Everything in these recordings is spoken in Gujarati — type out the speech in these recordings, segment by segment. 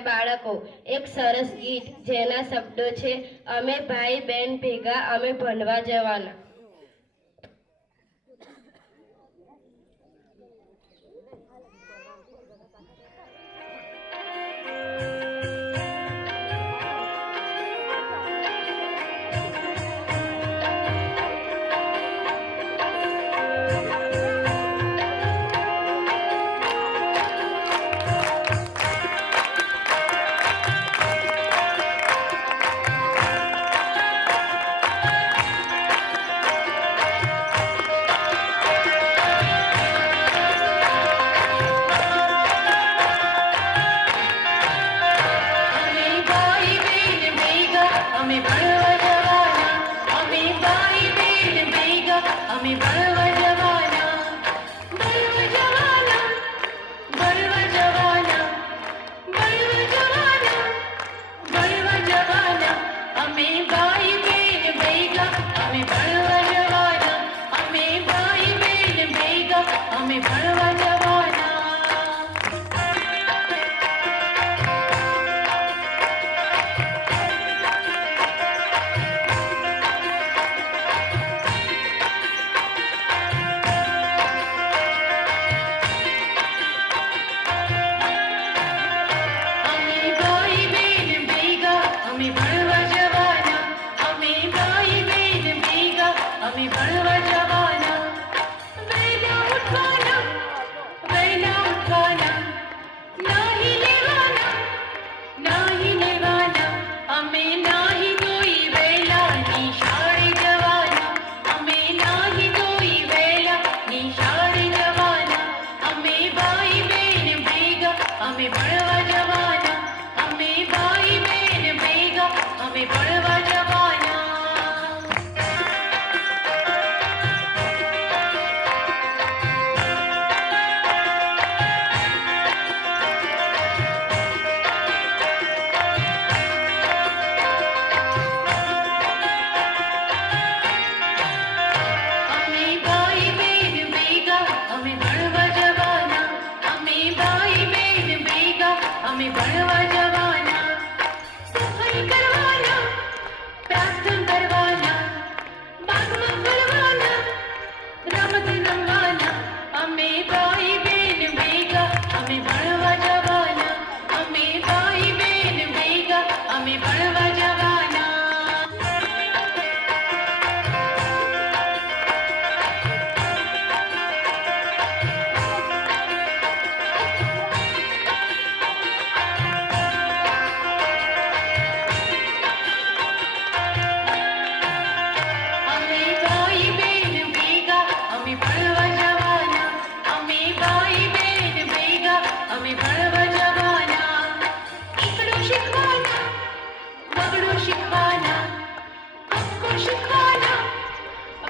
બાળકો એક સરસ ગીત જેના શબ્દો છે અમે ભાઈ બહેન ભેગા અમે ભણવા જવાના.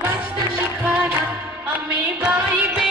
বাঁচতে শেখানা আমি বাইবে